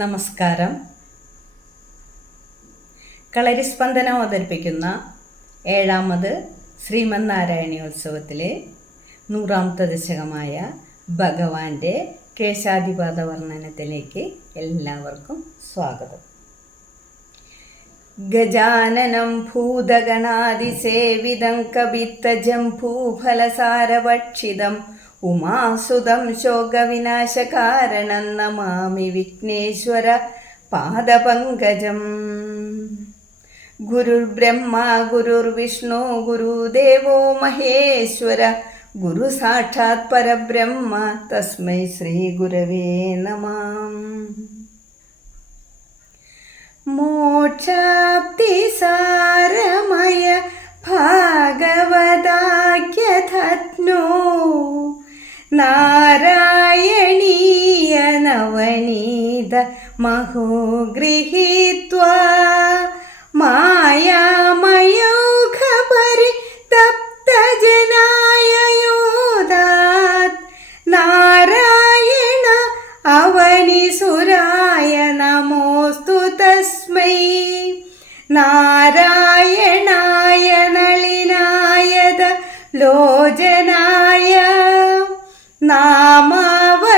നമസ്കാരം. കളരിസ്പന്ദനം അവതരിപ്പിക്കുന്ന ഏഴാമത് ശ്രീമന് നാരായണീയോത്സവത്തിലെ നൂറാമത്തെ ദശകമായ ഭഗവാന്റെ കേശാധിപാത വർണനത്തിലേക്ക് എല്ലാവർക്കും സ്വാഗതം. ഗജാനനം ഭൂതഗണാതിസേവിതം കവിത്തജംഭൂഫലസാരഭക്ഷിതം ഉമാസുതം ശോകവിനാശകാരണം നമാമി വിഘ്നേശ്വര പാദപങ്കജം. ഗുരുർബ്രഹ്മ ഗുരുർവിഷ്ണു ഗുരുദേവോ മഹേശ്വര ഗുരു സാക്ഷാത് പരബ്രഹ്മ തസ്മൈ ശ്രീ ഗുരവേ നമാം. മോക്ഷാപ്തിസാരമയ ഭാഗവതാഖ്യധത്നോ നാരായണീയ നവനീത മഹോ ഗൃഹീത്വാ മായാമയൂഖപരി തപ്തജനായ യോദാത് നാരായണ അവനിസുരായ നമോസ്തു തസ്മൈ നാരായണായ നളിനായത ലോചനായ നാമാവശേഷിത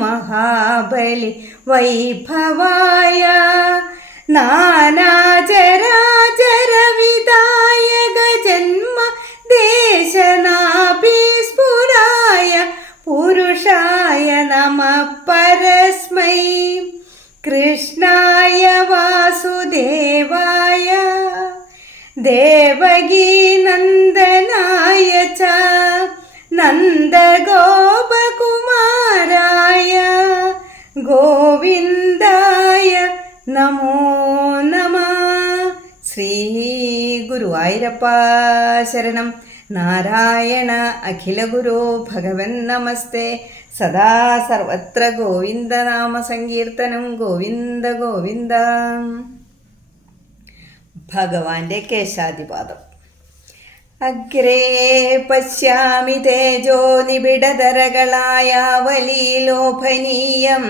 മഹാബലി വൈഭവായ നാനാചരാചരവിദായക ഗുരുവായൂരപ്പ ശരണം. നാരായണ അഖില ഗുരു ഭഗവൻ നമസ്തേ. സദാ സർവത്ര ഗോവിന്ദ നാമ സങ്കീർത്തനം. ഗോവിന്ദ ഗോവിന്ദ. ഭഗവാന്റെ കേശാധിപാദം. അഗ്രേ പശ്യാമി തേജോ നിബിഡതരകളായ വലീലോഭനീയം.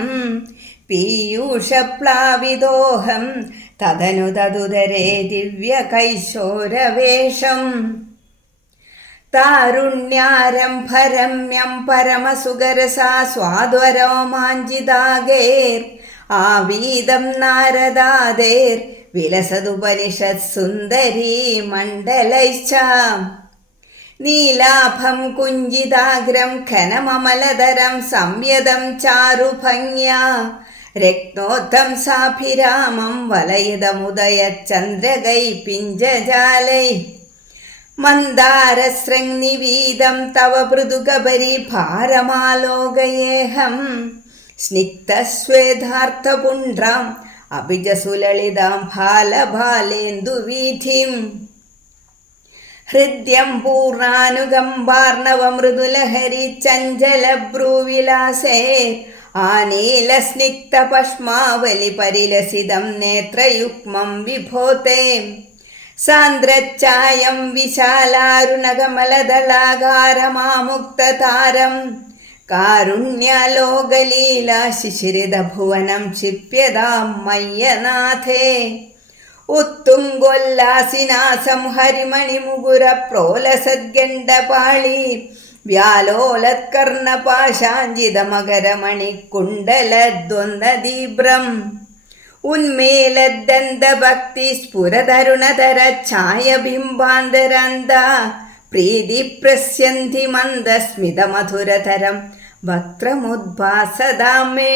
പീയൂഷപ്ലാവിദോഹം തദനു തതുതരേ ദിവ്യകൈശോരവേഷം. താരുണ്യാരംഭരമ്യം പരമസുഗരസാ സ്വാദ്വരോമാഞ്ചിതാഗേർ. ആവീതം നാരദാദേർ വിലസതുപനിഷത് സുന്ദരീ മണ്ഡലൈശ്ച. നീലാഭം കുഞ്ചിതാഗ്രം ഖനമമലതരം സംയതം ചാരുഭംഗ്യാ. രക്തോത്തം സാഭിരാമം വലയിതമുദയചന്ദ്രകൈ പിഞ്ചജാലൈ. മന്ദാരശൃംനിവീതം തവ മൃദുകബരി ഭാരമാലോകയേഹം. സ്നിഗ്ധസ്വേതാർത്ഥപുണ്ഡ്രാം അഭിജസുലളിതാം ഫാലഭാലേന്ദുവീഥിം. ഹൃദ്യം പൂർണാനുകമ്പാർണവമൃദുലഹരി ചഞ്ചലഭ്രൂവിലാസേ ആനീലസ്നിഗ്ധപഷ്മാവലി പരിലസിതം നേത്രയുഗ്മം വിഭോത്തെ. സാന്ദ്രച്ചായം വിശാലാരുണകമലദളാകാരമാമുക്തതാരം കാരുണ്യലോകലീല ശിശിരിതഭുവനം ക്ഷിപ്യതാം മയ്യനാഥേ. ഉത്തുംഗൊല്ലാസിനാസം ഹരിമണിമുകുര പ്രോലസദ്ഗണ്ഡപാളി വ്യാലോലത്കർണപാശാഞ്ചിതമകരമണിക്കുണ്ടലദ്വന്ദീബ്രം ഉന്മേലദ്ദന്തഭക്തി സ്ഫുരതരുണതര ഛായബിംബാന്തരാന്ത. പ്രീതി പ്രസ്യന്തി മന്ദസ്മിതമധുരതരം വക്രമുദ്ഭാസദാമേ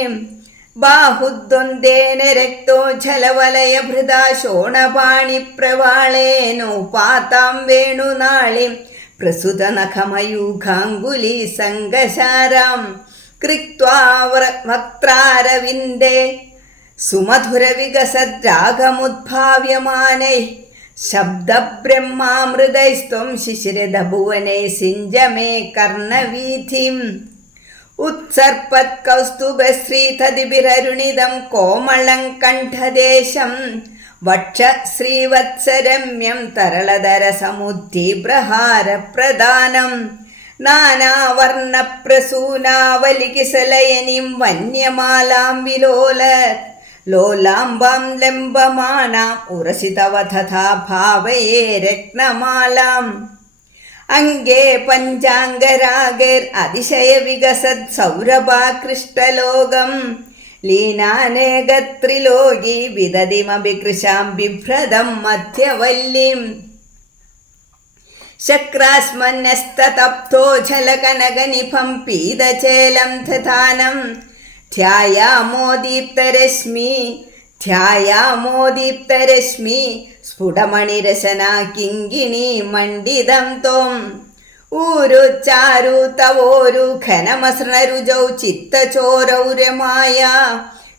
ബാഹുദ്വന്ദ്വേന പ്രവാളേനോ ശോണപാണിപ്രവാളേനോപാതാം വേണുനാളിം. പ്രസുതനഖമയൂഖാങ്കുലി സങ്കശാരാം കൃത്വാ വക്രാരവിന്ദേ സുമധുരവികസദ്രാഗമുദ്ഭാവ്യമാനൈ ശബ്ദബ്രഹ്മാമൃതൈസ്ത്വം ശിശിരദഭുവനൈ സിഞ്ചമേ കർണവീഥിം ഉത്സർപ്പത്കൗസ്തുഭശ്രീതതിഭിരരുണിതം കോമളം കണ്ഠദേശം വക്ഷ ശ്രീവത്സരമ്യം തരളധരസമുദ്ധീബ്രഹാരപ്രദാനം वन्यमालां വന്യമാലാം വിലോല. ലോലാംബാം उरसितव ഭാവയേ രത്നമാലാം. അംഗേ പഞ്ചാംഗരാഗർ അതിശയ വികസത് സൗരഭാകൃഷ്ടലോകം ലീനാനേകത്രിലോകി വിദതിമപി കൃശാം ബിഭ്രദം മധ്യവല്ലിം ശക്രാസ്മന്യസ്തപ്തോ ജലകനകനിഭം പീതചേലം ദധാനം ധ്യായാമോദീപ്തരശ്മി ധ്യായാമോദീപ്തരശ്മി സ്ഫുടമണിരശന കിങ്കിണി മണ്ഡിതം ത്വം. ഊരു ചാരു തവോരു ഘനമസൃണരുജൗ ചിത്തചോരൗരമായ.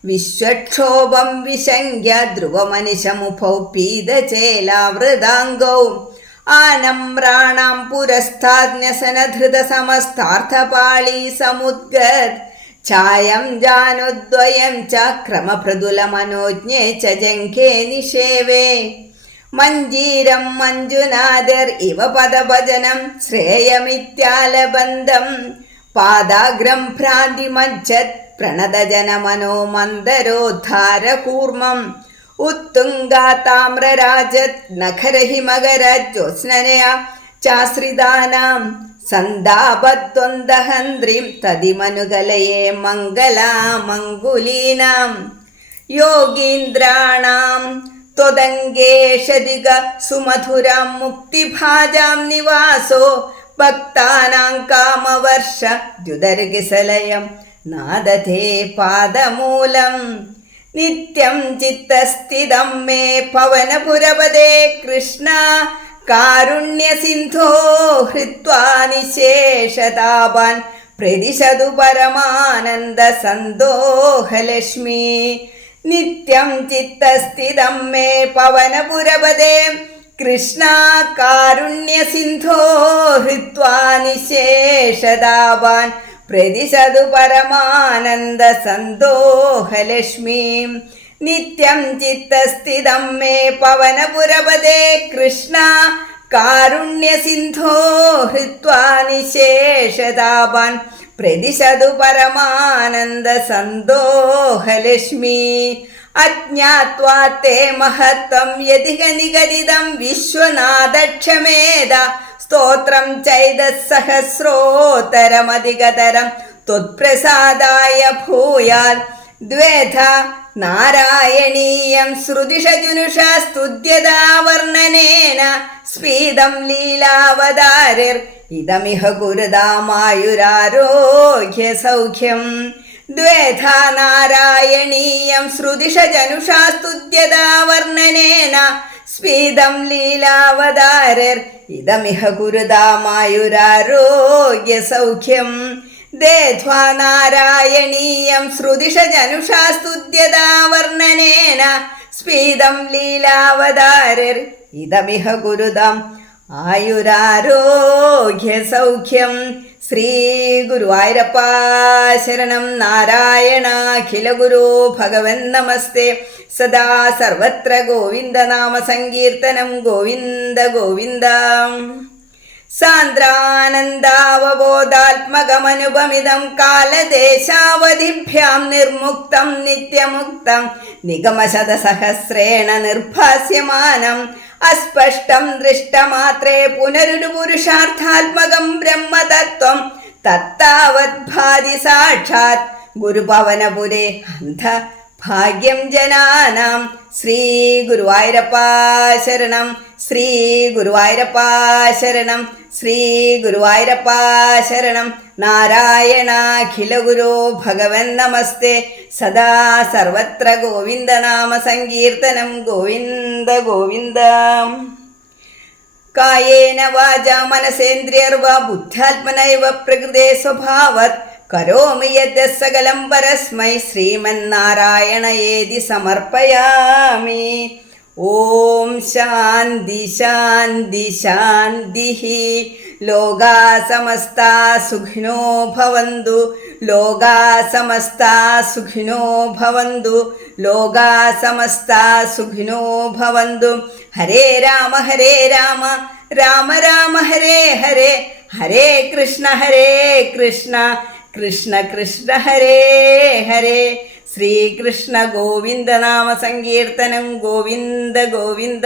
വിശ്വക്ഷോഭം വിശങ്ക്യ ധ്രുവമനിശമുഖൗ പീതചേലാവൃതാംഗൗ. ആനമ്രാണാം പുരസ്ഥാജ്ഞസനധൃത സമസ്താർത്ഥപാളി സമുദ്ഗത് ഛായം ജാനുദ്വയം ച ക്രമപ്രതുലമനോജ്ഞേ ച നിഷേവേ. മഞ്ജീരം മഞ്ജുനാദർ ഇവ പദഭജനം ശ്രേയമിത്യാലബന്ധം. പാദാഗ്രം ഭ്രാന്തിമജ്ജത് പ്രണതജനമനോ മന്ദരോദ്ധാരകൂർമ്മം ഉത്തുംഗാതാമ്രരാജത് നഖരഹിമകര ജ്യോത്സ്നനയ ചാശ്രിതാനാം. സന്താപദ്വന്ദഹന്ത്രിം തതിമനുകലയെ മംഗലാമങ്കുലീനാം യോഗീന്ദ്രാണാം സുമധുരാം മുക്തിഭാജാം നിവാസോ ഭക്താനാം കാമവർഷ ദ്യുതർഗിസലയം നാദധേ പാദമൂലം. നിത്യം ചിത്തസ്ഥിതം മേ പവനപുരപദേ കൃഷ്ണ. കാരുണ്യസിന്ധോ ഹൃത്വാ നിശേഷതാപാൻ. പ്രതിശതു പരമാനന്ദ സന്തോഹലക്ഷ്മി. നിത്യം ചിത്തസ്ഥിതം മേ പവനപുരപദേ കൃഷ്ണ കാരുണ്യസിന്ധോ ഹൃത്വാ നിശേഷതാപാൻ പ്രതിശതു പരമാനന്ദ സന്തോഹലക്ഷ്മീം. നിത്യം ചിത്തസ്ഥിതം മേ പവനപുരപദേ കൃഷ്ണ കാരുണ്യസിന്ധോ ഹൃത്വാ നിശേഷതാപാൻ പ്രതിശതു പരമാനന്ദ സന്തോഹലക്ഷ്മി അജ്ഞാത്വാ തേ മഹത്വം യതിക നിഗദിതം വിശ്വനാഥക്ഷമേത സ്തോത്രം ചൈതസഹസ്രോത്തരമധികതരം ത്വത്പ്രസാദായ ഭൂയാൽ. ദ്വേധ നാരായണീയം ശ്രുതിഷജുനുഷ സ്തുത്യതാ വർണനേന ലീലാവതാരിർ ഇതമിഹ ഗുരുതാമായുരാരോഗ്യ സൗഖ്യം. ദ്വേധ നാരായണീയം ശ്രുതിഷ സ്തുത്യതാ വർണനേന സ്ഫീതം ലീലാവതാരർ. ഇതമിഹ ഗുരുതാമായുരാരോഗ്യ സൗഖ്യം. ദേധ്വാ നാരായണീയം ശ്രുതിഷ സ്തുത്യതാ വർണനേന സ്ഫീതം ലീലാവതാരർ. ഇതമിഹ ഗുരുതാം ആയുരാരോഗ്യ സൗഖ്യം. ശ്രീ ഗുരുവായൂരപ്പ ശരണം. നാരായണ അഖില ഗുരു ഭഗവൻ നമസ്തേ. സദാ സർവത്ര ഗോവിന്ദനാമ സങ്കീർത്തനം. ഗോവിന്ദ ഗോവിന്ദ. സാന്ദ്രാനന്ദാവബോധാത്മകമനുപമിതം. കാലദേശാവധിഭ്യാം നിർമുക്തം നിത്യമുക്തം. നിഗമശതസഹസ്രേണ നിർഭാസ്യമാനം. അസ്പഷ്ടം ദൃഷ്ടമാത്രേ പുനരൊരു പുരുഷാർത്ഥാത്മകം ബ്രഹ്മതത്വം. തത്താവത് ഭാതി സാക്ഷാത് ഗുരുഭവനപുരേ അന്ധ ഭാഗ്യം ജനാനാം ശ്രീ ഗുരുവായൂരപ്പ ശരണം. ശ്രീ ഗുരുവായൂരപ്പ ശരണം. ശ്രീ ഗുരുവായൂരപ്പ ശരണം. നാരായണാഖില ഗുരോ ഭഗവൻ നമസ്തേ. സദാ സർവത്ര ഗോവിന്ദനാമ സങ്കീർത്തനം. ഗോവിന്ദ ഗോവിന്ദ. കായേന വാച മനസേന്ദ്രിയർവ ബുദ്ധാത്മനൈവ പ്രകൃതേ സ്വഭാവത്. കരോമി യദ്യ സകലം പരസ്മൈ ശ്രീമന്നാരായണയേതി സമർപ്പയാമി. ഓം ശാന്തി ശാന്തി ശാന്തി. ലോകാ സമസ്ത സുഖിനോ ഭവന്തു. ലോകാ സമസ്ത സുഖിനോ ഭവന്തു. ലോകാ സമസ്ത സുഖിനോ ഭവന്തു. ഹരേ രാമ ഹരേ രാമ. രാമ രാമ ഹരേ ഹരേ. ഹരേ കൃഷ്ണ ഹരേ കൃഷ്ണ. കൃഷ്ണ കൃഷ്ണ ഹരേ ഹരേ. ശ്രീകൃഷ്ണ ഗോവിന്ദ നാമ സങ്കീർത്തനം ഗോവിന്ദ ഗോവിന്ദ.